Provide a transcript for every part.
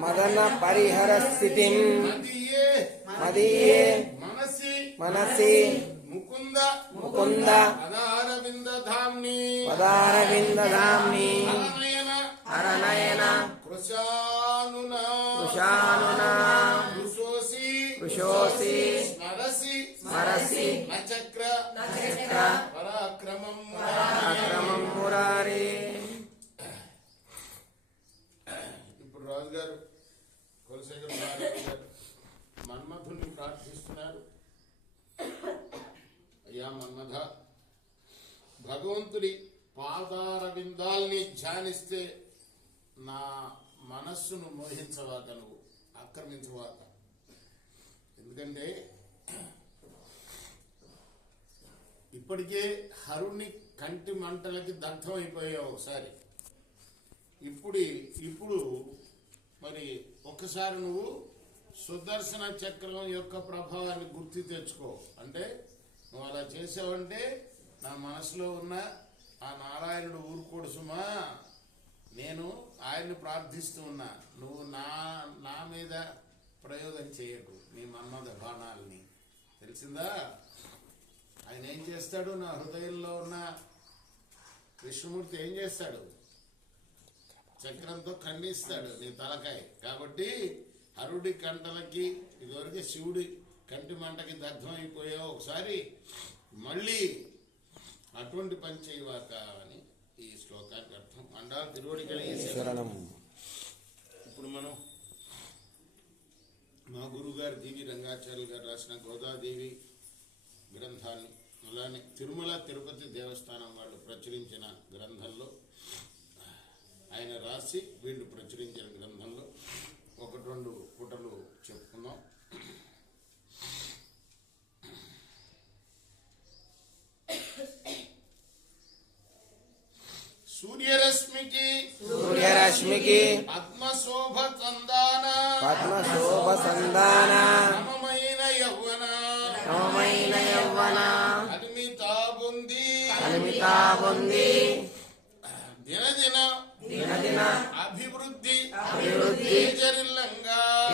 మదన పరిహర స్థితిం మదీయే మనసి ముకుంద పదారవిందధామ్ని హరనయన కృశానునా కృశోసి స్మరసి నచక్ర పరాక్రమం మురారి. ఇప్పుడు రాజుగారు కులశేఖర్ గారు మన్మధుని ప్రార్థిస్తున్నారు. అయ్యా మన్మథ, భగవంతుడి పాదార విందాల్ని ధ్యానిస్తే నా మనస్సును మోహించవాక, నువ్వు ఆక్రమించవాక. ఎందుకంటే ఇప్పటికే హరుణి కంటి మంటలకి దగ్ధం అయిపోయావు ఒకసారి. ఇప్పుడు మరి ఒక్కసారి నువ్వు సుదర్శన చక్రం యొక్క ప్రభావాన్ని గుర్తు తెచ్చుకో. అంటే నువ్వు అలా చేసావంటే నా మనసులో ఉన్న ఆ నారాయణుడు ఊరుకోడు సుమా, నేను ఆయన్ని ప్రార్థిస్తూ ఉన్నా, నువ్వు నా మీద ప్రయోగం చేయకు నీ మన్మథ బాణాలని. తెలిసిందా? ఆయన ఏం చేస్తాడు? నా హృదయంలో ఉన్న కృష్ణమూర్తి ఏం చేస్తాడు? చక్రంతో ఖండిస్తాడు నీ తలకాయ. కాబట్టి హరుడి కంటలకి ఇదివరకు శివుడి కంటి మంటకి దగ్ధం అయిపోయావు, ఒకసారి మళ్ళీ అటువంటి పని చేయవాక అని ఈ శ్లోకానికి అర్థం. అండా తిరువడికని శరణం. ఇప్పుడు మనం మా గురుగారు జీవి రంగాచార్యులు గారు రాసిన గోదాదేవి గ్రంథాన్ని, అలానే తిరుమల తిరుపతి దేవస్థానం వాళ్ళు ప్రచురించిన గ్రంథంలో, ఆయన రాసి వీళ్ళు ప్రచురించిన గ్రంథంలో ఒకటి రెండు పుటలు చెప్పుకుందాం. సూర్యరశ్మికి పద్మశోభ సందాన నమమైన యవ్వన అనిమితా బొంది దినదిన అభివృద్ధి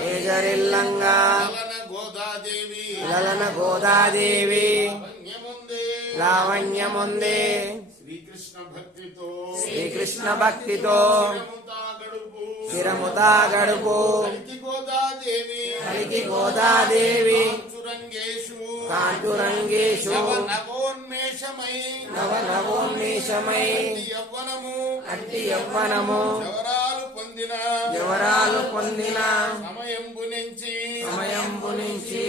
తేజరిల్లంగా లలన గోదాదేవి లావణ్యముందే శ్రీకృష్ణ భక్తితో శిరముతా గడుపు కలికి గోదాదేవి కాంతురంగేషు నవనవోన్మేషమై అట్టి యవ్వనము జవరాలు పొందిన సమయంబు నుంచి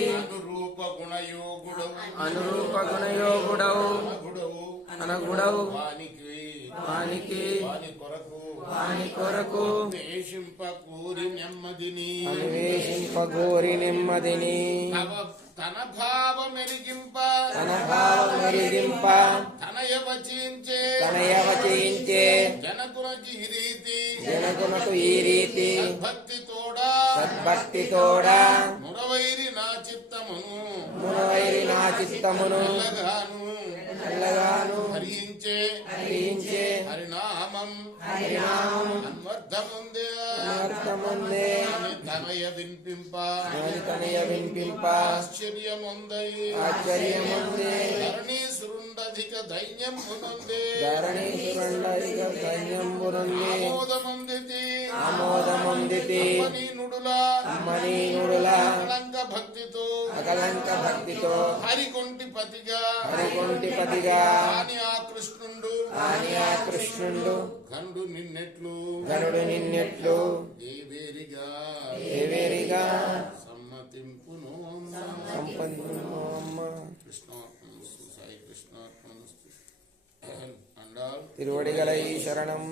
అనురూప గుణయోగుడవు అనగుడవు వానికి కొరకు అన్వేషింపగోరి నెమ్మదిని తన భావ మెరిగింప తనయవచించే జనకునకు ఈ రీతి సద్భక్తితోడా మురవైరి నా చిత్తమును మెల్లగాను హరించే హరినామం అన్వర్థముందే తనయ వినిపింప ఆశ్చర్యముందే ధరణీ సురుండధిక దైన్యంబునందే ఆమోదముందితి అమ్మనీనుడుల అకలంక భక్తితో హరికొంటిపతిగా ఆని ఆ కృష్ణుండు గనుడు నిన్నెట్లు దేవేరిగా సమ్మతింపును అమ్మ. కృష్ణార్పణమస్తు. సాయి కృష్ణార్పణమస్తు. తిరువడిగలై శరణం.